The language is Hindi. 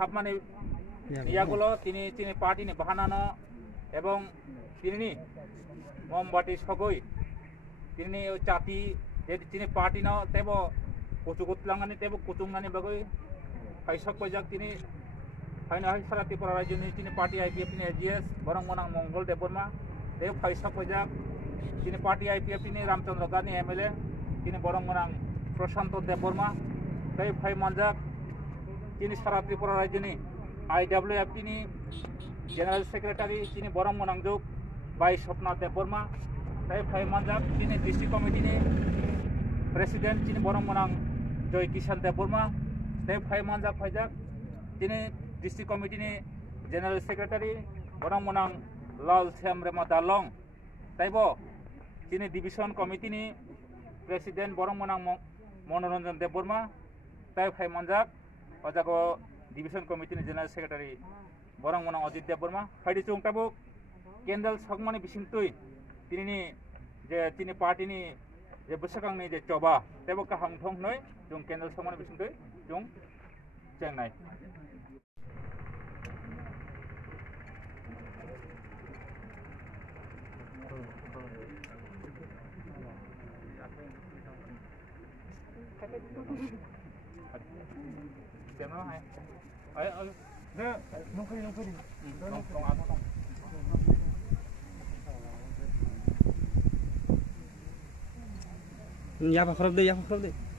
sabmani ইয়াগুলো তিনি পার্টিনি বাহানানো এবং তিনি মোমবাতি সগৈ তিনি চাতি তিনি পার্টিनो तेबो कुचुगुतलांगानि तेबो कुचुंगानि बागै फाइसक पयजाक তিনি फाइनो सारा त्रिपुरा राज्यनि তিনি पार्टी आईपीएफ नि एजीएस बरं मोनां मंगल देबबर्मा ते फाइसक पयजाक তিনি पार्टी आईपीएफ नि रामचंद्र गानी एमएलए তিনি बरं मोनां प्रशांत देबबर्मा ते फाइ मानजाक তিনি सारा Tripura राज्यनि IWF ni General Secretary তিনি বরং মনাংজুক বাই স্বপ্না দেববর্মা তাই ফাই মানজাক তিনি ডিস্ট্রিক্ট কমিটি ni প্রেসিডেন্ট তিনি বরং মনাং জয় কিষান দেববর্মা তাই ফাই মানজাক ফাইজাক তিনি district committee ni general secretary বরং মনাং লাল শ্যাম রেমা দালং তাইবো তিনি ডিভিশন কমিটি ni প্রেসিডেন্ট বরং মনাং মনোরঞ্জন দেববর্মা তাই ফাই মানজাক অজাগো डिविजन कमिटी नि जनरल सेक्रेटारी बरं मोनां अजित देबबर्मा फाइदि chung tabuk केन्डेल सकमानि बिसिंतुइ तिनि जे तिनि पार्टीनि जे बसकांनि जे चबा तेबो काहां थं नै जों केन्डेल सकमानि बिसिंतुइ जों चेंनाय Kena hai. Ayo, nunggu. Ya, Pak Khorab deh.